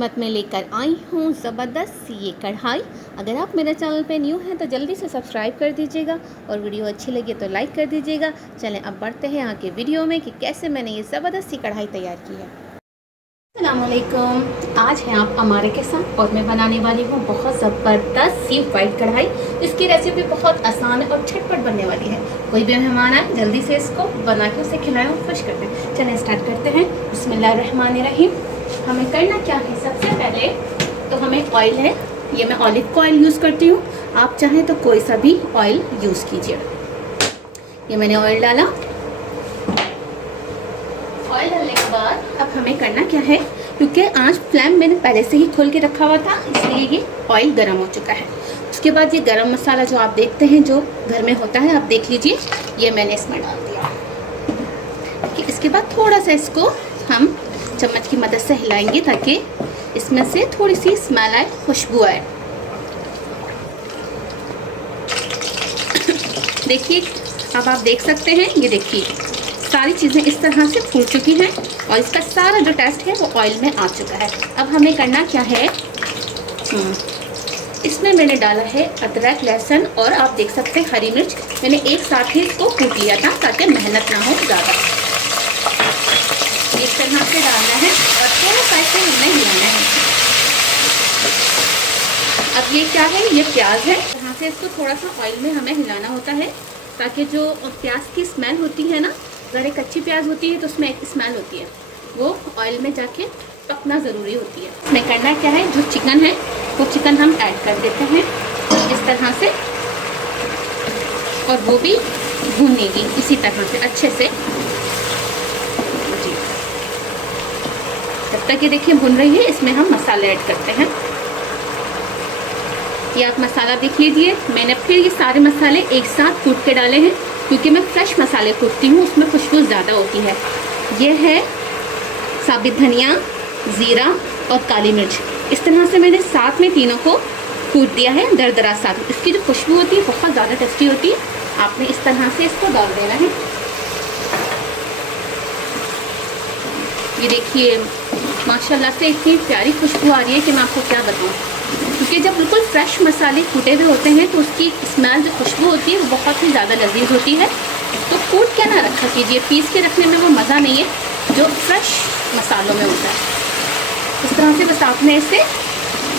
खिदमत में लेकर आई हूँ ज़बरदस्त सी ये कढ़ाई। अगर आप मेरे चैनल पे न्यू हैं तो जल्दी से सब्सक्राइब कर दीजिएगा और वीडियो अच्छी लगे तो लाइक कर दीजिएगा। चलें अब बढ़ते हैं आगे वीडियो में कि कैसे मैंने ये ज़बरदस्त सी कढ़ाई तैयार की है। अस्सलाम वालेकुम, आज है आप हमारे के साथ और मैं बनाने वाली हूँ बहुत ज़बरदस्त सी वाइट कढ़ाई। इसकी रेसिपी बहुत आसान है और झटपट बनने वाली है। कोई भी मेहमान आए जल्दी से इसको बना के उसे खिलाएं और खुश कर दें। चलें स्टार्ट करते हैं। बिस्मिल्लाहिर्रहमानिर्रहीम। हमें करना क्या है, सबसे पहले तो हमें ऑयल है, ये मैं ऑलिव ऑयल यूज़ करती हूँ, आप चाहें तो कोई सा भी ऑयल यूज़ कीजिए। ये मैंने ऑयल डाला। ऑयल डालने के बाद अब हमें करना क्या है, क्योंकि आज फ्लेम मैंने पहले से ही खोल के रखा हुआ था इसलिए ये ऑयल गर्म हो चुका है। उसके बाद ये गरम मसाला जो आप देखते हैं जो घर में होता है, आप देख लीजिए, ये मैंने इसमें डाल दिया। इसके बाद थोड़ा सा इसको हम चम्मच की मदद से हिलाएंगे ताकि इसमें से थोड़ी सी स्मेल आए, खुशबू आए। देखिए अब आप देख सकते हैं, ये देखिए सारी चीज़ें इस तरह से फूल चुकी हैं और इसका सारा जो टेस्ट है वो ऑयल में आ चुका है। अब हमें करना क्या है, इसमें मैंने डाला है अदरक, लहसुन और आप देख सकते हैं हरी मिर्च। मैंने एक साथ ही इसको कूट लिया था ताकि मेहनत ना हो ज़्यादा। इस तरह से डालना है और थोड़ा सा इसे हमें हिलाना है। अब ये क्या है, ये प्याज है। यहाँ से इसको थोड़ा सा ऑयल में हमें हिलाना होता है ताकि जो प्याज की स्मेल होती है ना, अगर एक कच्ची प्याज होती है तो उसमें एक स्मेल होती है, वो ऑयल में जाके पकना ज़रूरी होती है। इसमें करना क्या है, जो चिकन है वो चिकन हम ऐड कर देते हैं इस तरह से, और वो भी भूनेगी इसी तरह से अच्छे से। जब तक ये देखिए भुन रही है, इसमें हम मसाले ऐड करते हैं। ये आप मसाला देख लीजिए, मैंने फिर ये सारे मसाले एक साथ कूट के डाले हैं क्योंकि मैं फ्रेश मसाले कूटती हूँ, उसमें खुशबू ज़्यादा होती है। ये है साबित धनिया, ज़ीरा और काली मिर्च। इस तरह से मैंने साथ में तीनों को कूट दिया है दरदरा साथ। इसकी जो खुशबू होती है बहुत ज़्यादा टेस्टी होती है। आपने इस तरह से इसको डाल देना है। ये देखिए माशाल्लाह से इतनी प्यारी खुशबू आ रही है कि मैं आपको क्या बताऊँ, क्योंकि जब बिल्कुल फ्रेश मसाले कूटे हुए होते हैं तो उसकी स्मेल जो खुशबू होती है वो बहुत ही ज़्यादा लजीज होती है। तो कूट के ना रखा कीजिए, पीस के रखने में वो मज़ा नहीं है जो फ्रेश मसालों में होता है। इस तरह से बस आपने इसे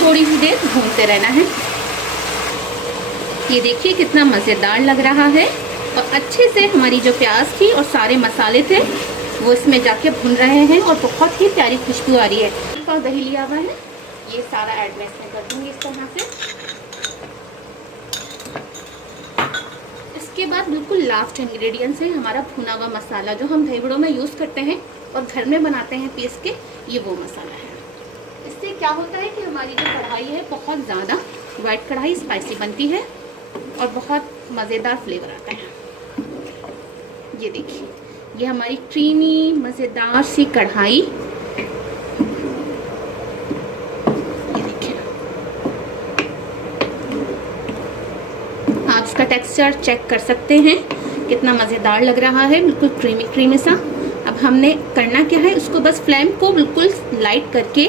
थोड़ी सी देर भूनते रहना है। ये देखिए कितना मज़ेदार लग रहा है और अच्छे से हमारी जो प्याज थी और सारे मसाले थे वो इसमें जाके भुन रहे हैं और बहुत ही प्यारी खुशबू आ रही है। और दही लिया हुआ है, ये सारा ऐड मैं इसमें कर दूँगी इस तरह से। इसके बाद बिल्कुल लास्ट इंग्रेडिएंट्स है हमारा भुना हुआ मसाला, जो हम दही बड़ों में यूज़ करते हैं और घर में बनाते हैं पीस के, ये वो मसाला है। इससे क्या होता है कि हमारी जो कढ़ाई है बहुत ज़्यादा वाइट कढ़ाई स्पाइसी बनती है और बहुत मज़ेदार फ्लेवर आता है। ये देखिए ये हमारी क्रीमी मज़ेदार सी कढ़ाई, ये देखिए। आप इसका टेक्सचर चेक कर सकते हैं, कितना मज़ेदार लग रहा है, बिल्कुल क्रीमी क्रीमी सा। अब हमने करना क्या है, उसको बस फ्लेम को बिल्कुल लाइट करके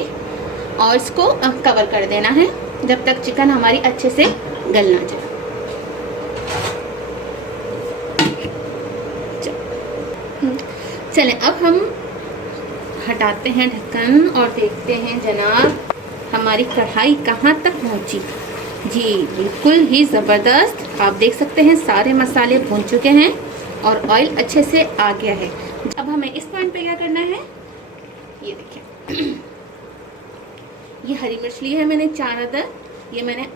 और इसको कवर कर देना है जब तक चिकन हमारी अच्छे से गल ना जाए। चलें अब हम हटाते हैं ढक्कन और देखते हैं जनाब हमारी कढ़ाई कहाँ तक पहुँची। जी बिल्कुल ही ज़बरदस्त, आप देख सकते हैं सारे मसाले भून चुके हैं और ऑयल अच्छे से आ गया है। अब हमें इस पॉइंट पे क्या करना है, ये देखिए ये हरी मिर्च ली है मैंने 4 अदर, ये मैंने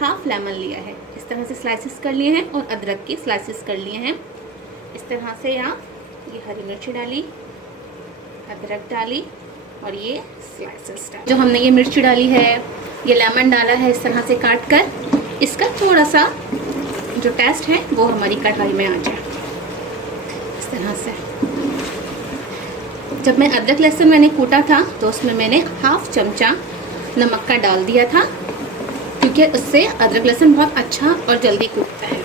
हाफ लेमन लिया है, इस तरह से स्लाइसेस कर लिए हैं और अदरक की स्लाइसेस कर लिए हैं। इस तरह से यहाँ ये हरी मिर्च डाली, अदरक डाली और ये स्लाइसेस डाली। जो हमने ये मिर्च डाली है, ये लेमन डाला है इस तरह से काट कर, इसका थोड़ा सा जो टेस्ट है वो हमारी कढ़ाई में आ जाए इस तरह से। जब मैं अदरक लहसुन मैंने कूटा था तो उसमें मैंने हाफ चमचा नमक का डाल दिया था, क्योंकि उससे अदरक लहसुन बहुत अच्छा और जल्दी कूटता है।